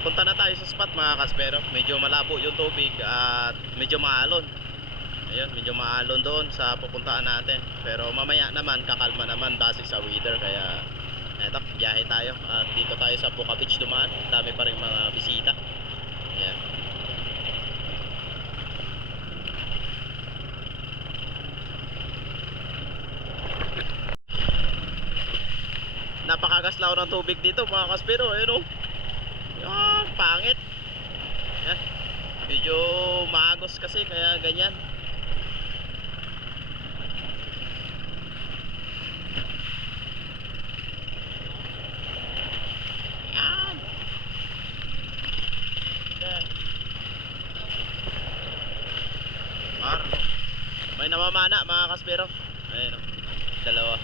Papunta na tayo sa spot mga kaspero. Medyo malabo yung tubig at medyo maalon. Ayun, medyo maalon doon sa pupuntaan natin. Pero mamaya naman kakalma naman base sa weather. Kaya eto, biyahe tayo. At dito tayo sa Puka Beach dumaan. Dami pa rin mga bisita. Ayan. Napakagaslaw ng tubig dito mga kaspero. Ayun, pangit. Ayan. Medyo maagos kasi kaya ganyan. Ayan. May namamana mga kaspero. Ayun, dalawa.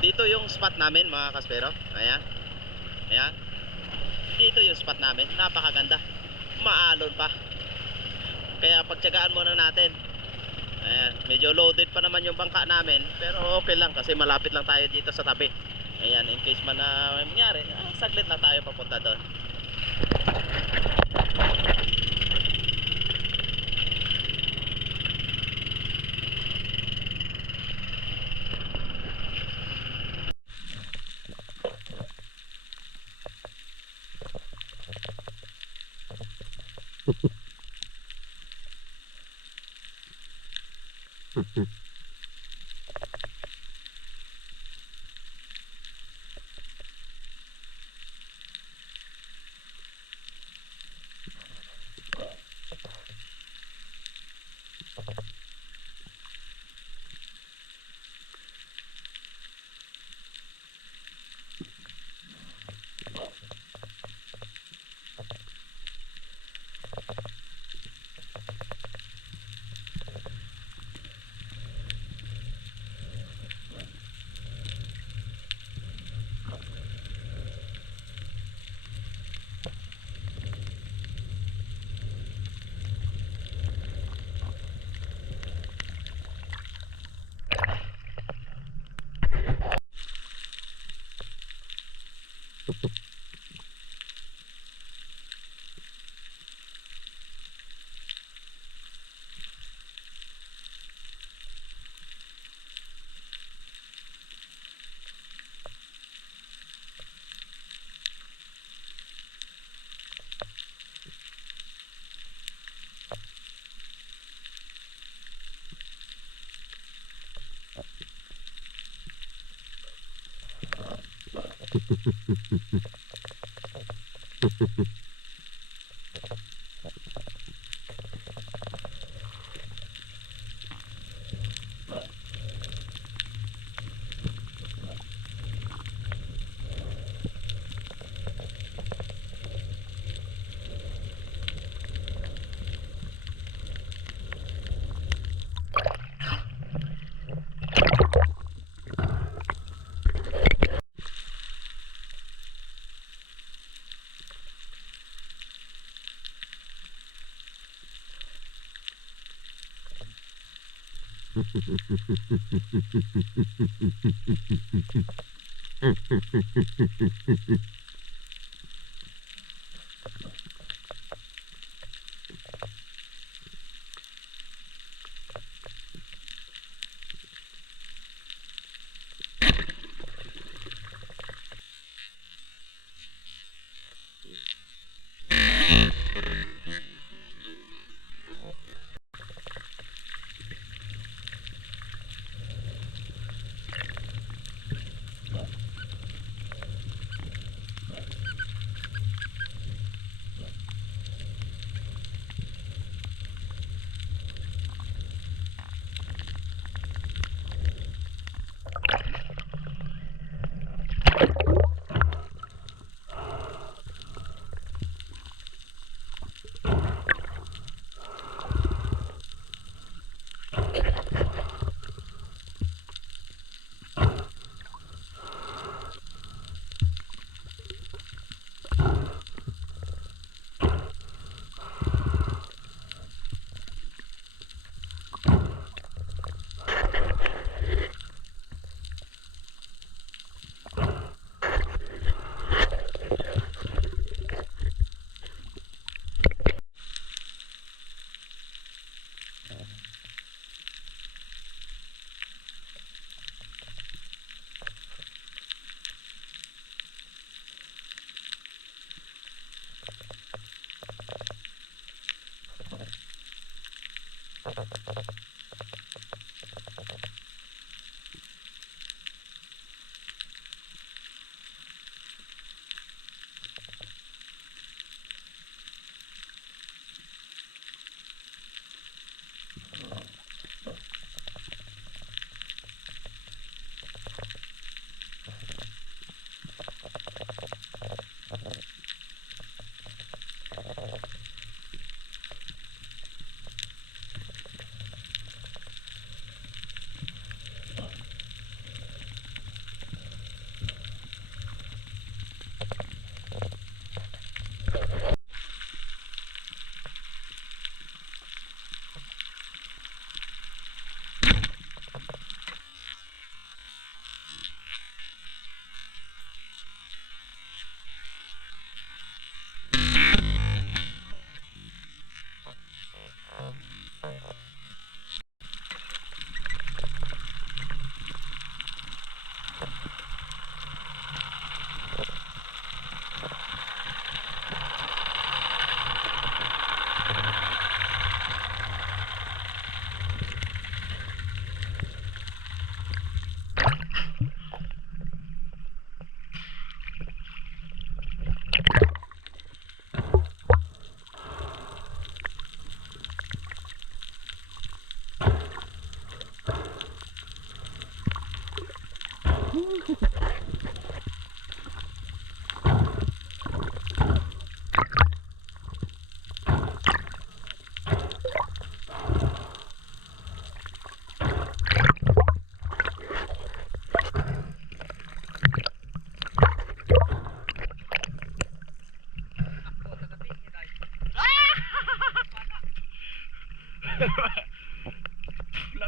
Dito yung spot namin mga kaspero. Ayan. Ayan. Dito yung spot namin. Napakaganda. Maalon pa. Kaya pagtiyagaan muna natin. Ayan. Medyo loaded pa naman yung bangka namin. Pero okay lang kasi malapit lang tayo dito sa tabi. Ayan. In case man na may mangyari, saglit lang tayo papunta doon.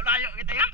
Layo kita ya.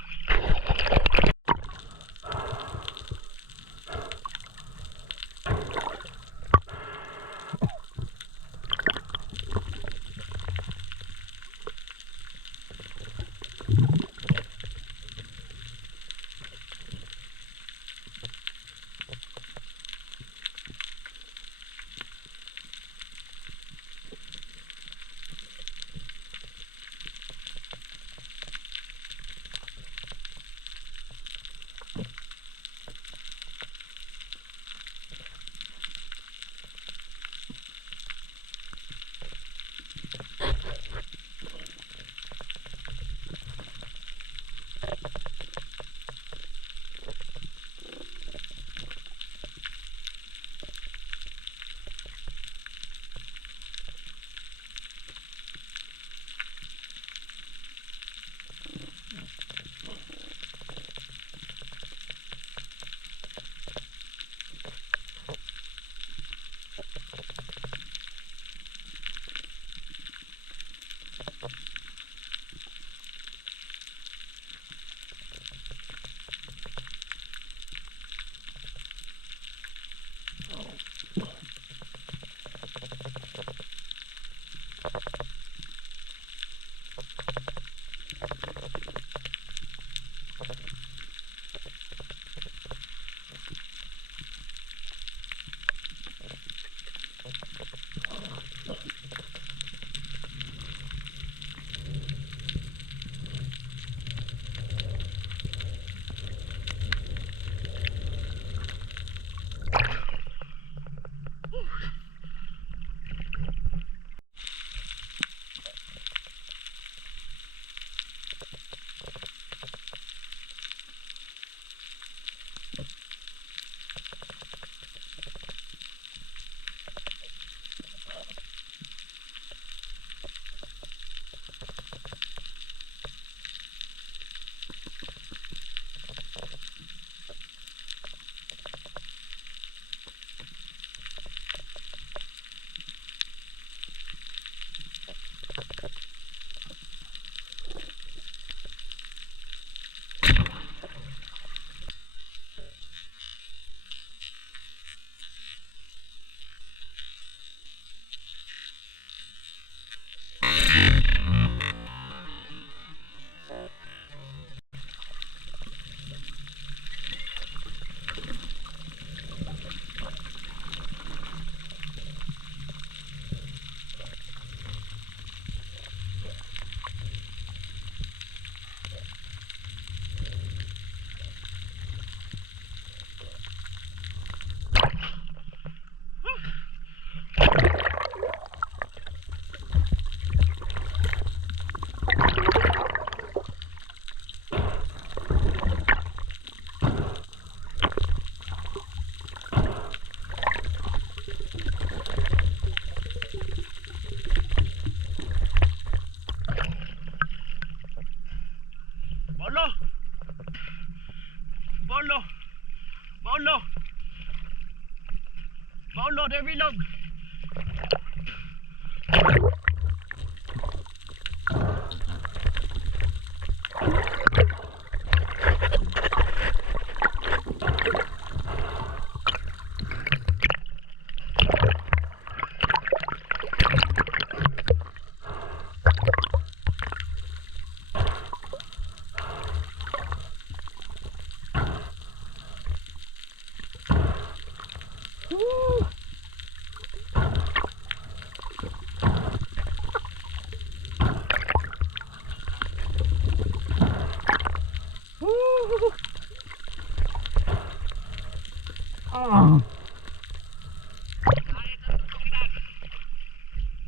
may bilog.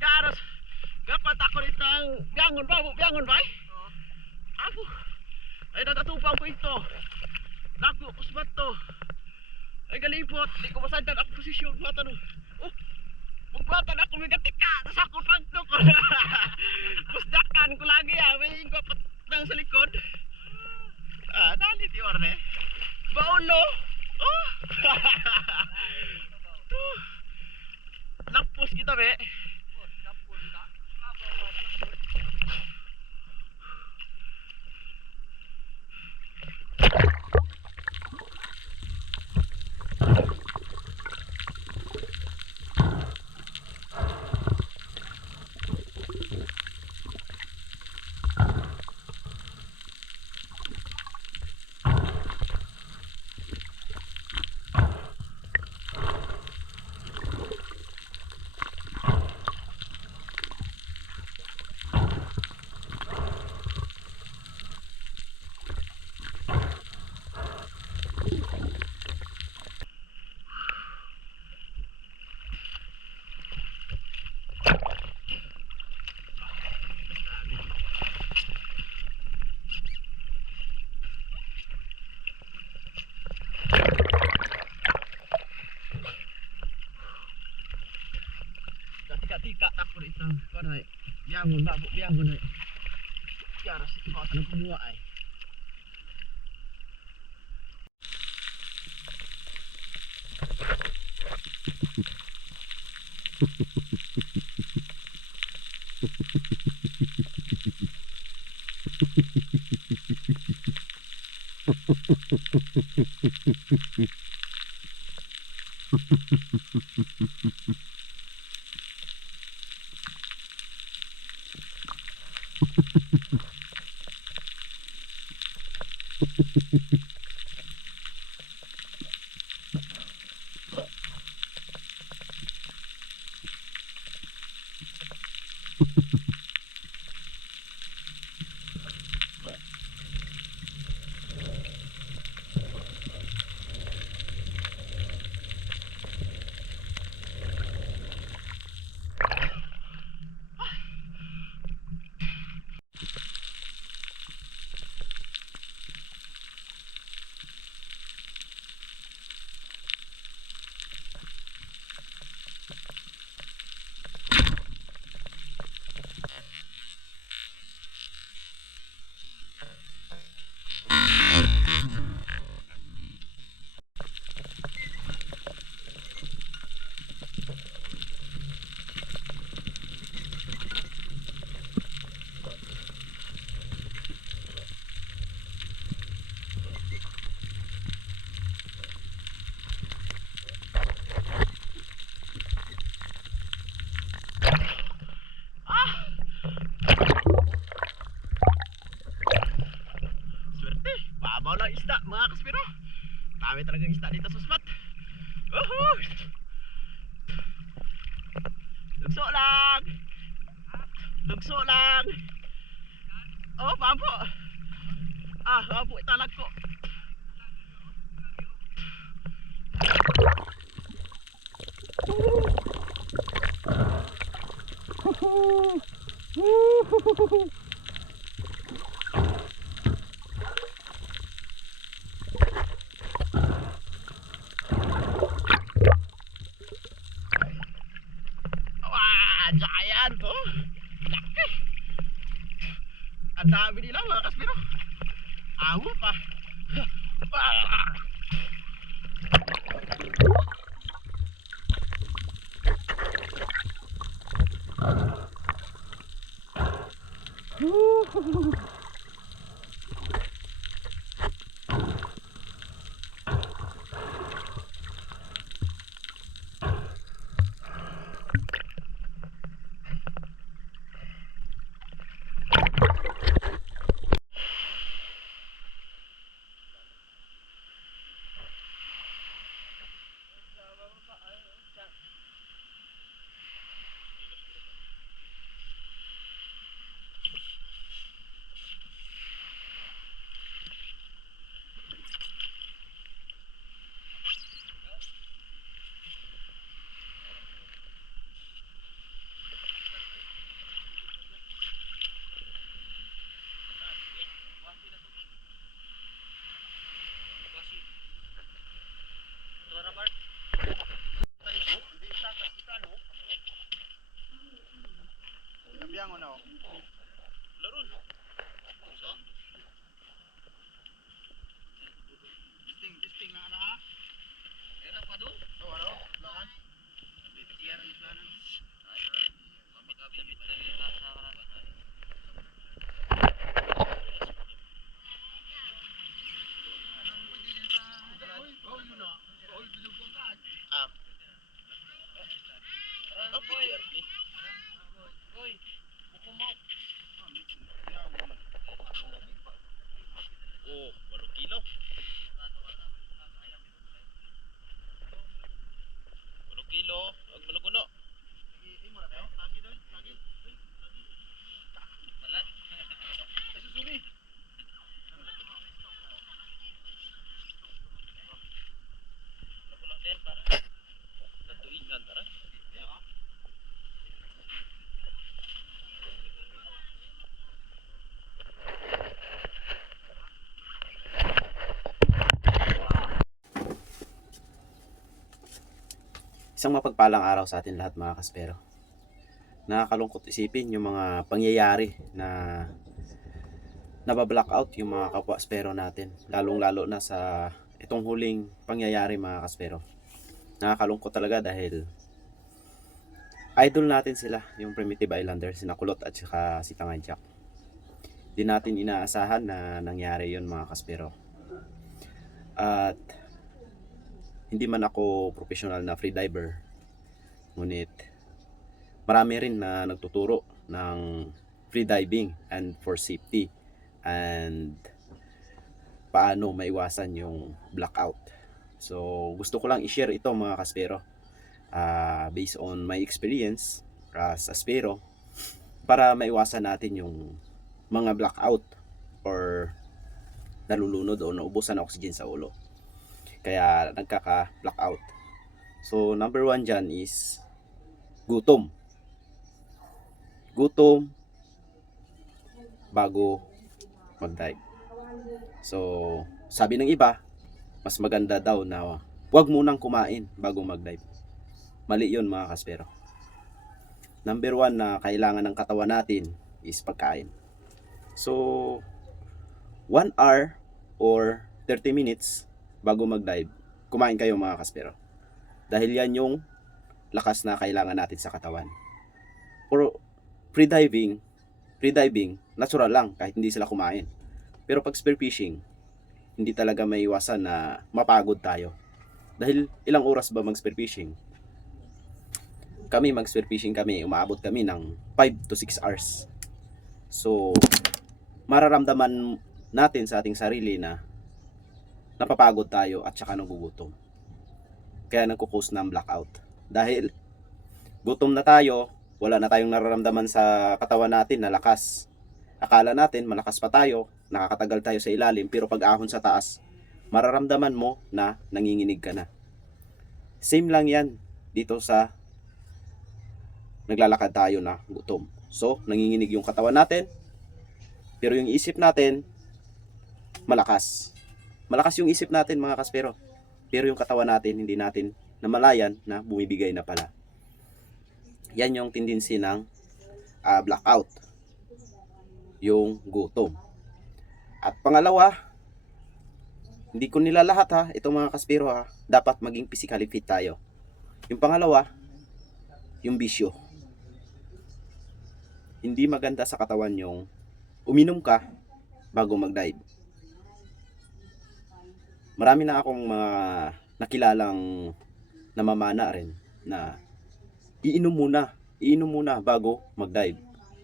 Garas, kapat ako ito ang biangon ba? Biangon ba? Ako, ay nagatupang ko ito. Naku, kusbat to. Ay galipot, di ko masadyan ako posisyon. Mata no. Oh, magbatan ako, may gatika. Tapos ako pagto ko. Pusdakan ko lagi may ingkot ng sa likod. Dali di orne. Baulo. Oh. Lapos kita be. Tika ako ito. Panay. Biangon ba? Biangon ay. Yara sa iba ka ng kumuha ay. Babaw isda mga kaspiro. Dami talagang isda dito sa spot. Dugso lang. Dugso lang. Oh, babo. Babo italag ko. Giant to. Laki. Ang dami nila mga kaspiro. Awo pa. Biang ano? Larun. Testing na ha. Era pa do? Oh, ano? Lakan. BTR ni planan. Mabit-bit na sa kanan. Oh, 8 kilo. 8 kilo, ang maluguno. Balat. Susuli. Nakulak din para. Tatuingan tara. Isang mapagpalang araw sa atin lahat mga kaspero. Nakakalungkot isipin yung mga pangyayari na nabablackout yung mga kapwa spero natin. Lalong-lalo na sa itong huling pangyayari mga kaspero. Nakakalungkot talaga dahil idol natin sila, yung Primitive Islander, si Nakulot at saka si Tangadyak. Di natin inaasahan na nangyari yun mga kaspero. At hindi man ako professional na freediver, ngunit marami rin na nagtuturo ng freediving and for safety and paano maiwasan yung blackout. So gusto ko lang i-share ito mga kaspero, based on my experience as a spero, para maiwasan natin yung mga blackout or nalulunod o naubusan ng oxygen sa ulo, kaya nagkaka-blackout. So number 1 dyan is gutom bago mag-dive. So sabi ng iba, mas maganda daw na huwag munang kumain bago mag-dive. Mali yun mga kaspero. Number 1 na kailangan ng katawan natin is pagkain. So 1 hour or 30 minutes bago mag-dive, kumain kayo mga kaspero. Dahil yan yung lakas na kailangan natin sa katawan. For freediving, natural lang kahit hindi sila kumain. Pero pag spearfishing, hindi talaga may iwasan na mapagod tayo. Dahil ilang oras ba mag-spearfishing? Mag-spearfishing kami, umaabot kami ng 5 to 6 hours. So, mararamdaman natin sa ating sarili na napapagod tayo at saka nagugutom. Kaya nagkukos ng blackout. Dahil gutom na tayo, wala na tayong nararamdaman sa katawan natin na lakas. Akala natin malakas pa tayo, nakakatagal tayo sa ilalim, pero pag ahon sa taas, mararamdaman mo na nanginginig ka na. Same lang yan dito sa naglalakad tayo na gutom. So, nanginginig yung katawan natin, pero yung isip natin, malakas. Malakas yung isip natin mga kaspero, pero yung katawan natin, hindi natin namalayan na bumibigay na pala. Yan yung tendency ng blackout, yung gutom. At pangalawa, hindi ko nila lahat ha, itong mga kaspero ha, dapat maging physically fit tayo. Yung pangalawa, yung bisyo. Hindi maganda sa katawan yung uminom ka bago mag-dive. Marami na akong mga nakilalang namamana rin na iinom muna bago mag-dive.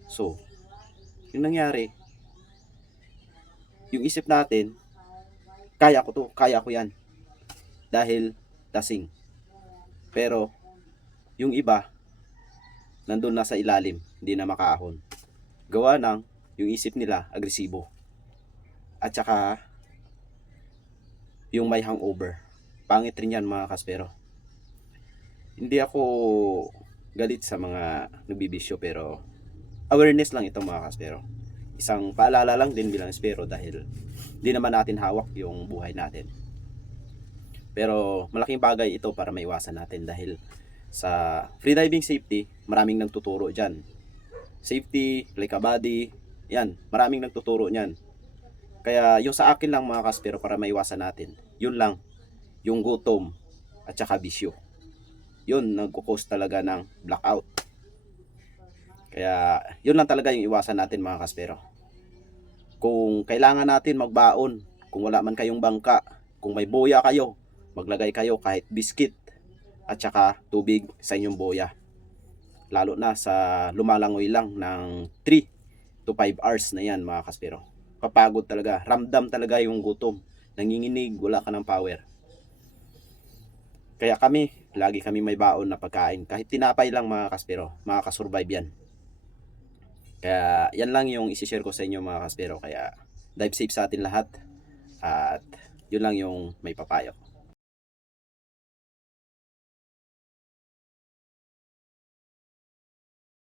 So, yung nangyari, yung isip natin, kaya ko yan dahil lasing. Pero yung iba nandun na sa ilalim, hindi na makaahon. Gawa ng yung isip nila agresibo. At saka yung may hangover. Pangit rin yan mga kaspero. Hindi ako galit sa mga nagbibisyo, pero awareness lang ito mga kaspero. Isang paalala lang din bilang espero dahil hindi naman natin hawak yung buhay natin. Pero malaking bagay ito para maiwasan natin dahil sa freediving safety, maraming nagtuturo dyan. Safety, like a body, yan, maraming nagtuturo niyan. Kaya yung sa akin lang mga kaspero para maiwasan natin, yun lang, yung gutom at saka bisyo. Yun, nagkukos talaga ng blackout. Kaya yun lang talaga yung iwasan natin mga kaspero. Kung kailangan natin magbaon, kung wala man kayong bangka, kung may boya kayo, maglagay kayo kahit biskit at saka tubig sa inyong boya. Lalo na sa lumalangoy lang ng 3 to 5 hours na yan mga kaspero. Kapagod talaga, ramdam talaga yung gutom, nanginginig, wala ka ng power. Kaya lagi kami may baon na pagkain. Kahit tinapay lang mga kaspero, makakasurvive yan. Kaya yan lang yung isi-share ko sa inyo mga kaspero. Kaya dive safe sa atin lahat. At yun lang yung may papayo.